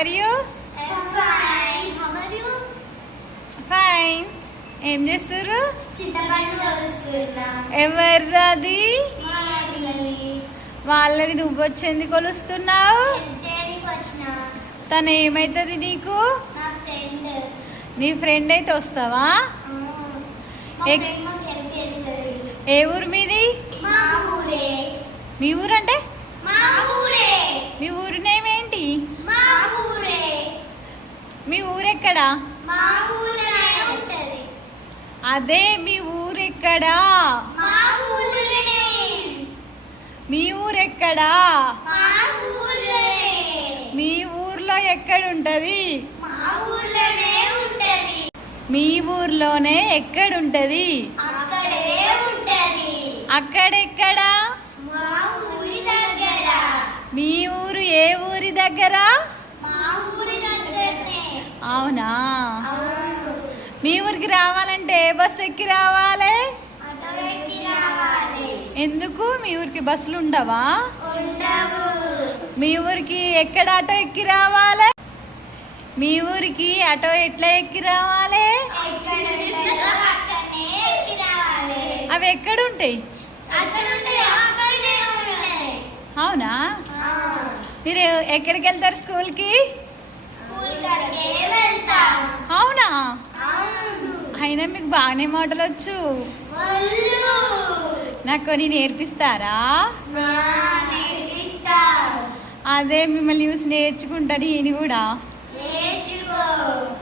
Are you? Fine. ఏం చేస్తారు? ఎవరిది? వాళ్ళది. నువ్వు వచ్చి ఎందుకు కొలుస్తున్నావు? తను ఏమైతుంది నీకు? నీ ఫ్రెండ్ అయితే వస్తావా? ఏ ఊరు మీది? మీ ఊరు అంటే మీ ఊరు నేమ్ ఏంటి? మీ ఊరెక్కడా? అదే మీ ఊరెక్కడా? మీ ఊరెక్కడా? మీ ఊర్లో ఎక్కడుంటది? మీ ఊర్లోనే ఎక్కడుంటది? అక్కడెక్కడా? మీ ఊరు ఏ ఊరి దగ్గర? అవునా? మీ ఊరికి రావాలంటే ఏ బస్సు ఎక్కి రావాలి? ఎందుకు? మీ ఊరికి బస్సులు ఉండవా? మీ ఊరికి ఎక్కడ ఆటో ఎక్కి రావాలి? మీ ఊరికి ఆటో ఎట్లా ఎక్కి రావాలి? అవి ఎక్కడుంటాయి? అవునా? మీరు ఎక్కడికి వెళ్తారు స్కూల్కి? అవునా? అయినా మీకు బాగానే మాటలు వచ్చు. నాకు కొన్ని నేర్పిస్తారా? అదే మిమ్మల్ని చూసి నేర్చుకుంటా నేను కూడా.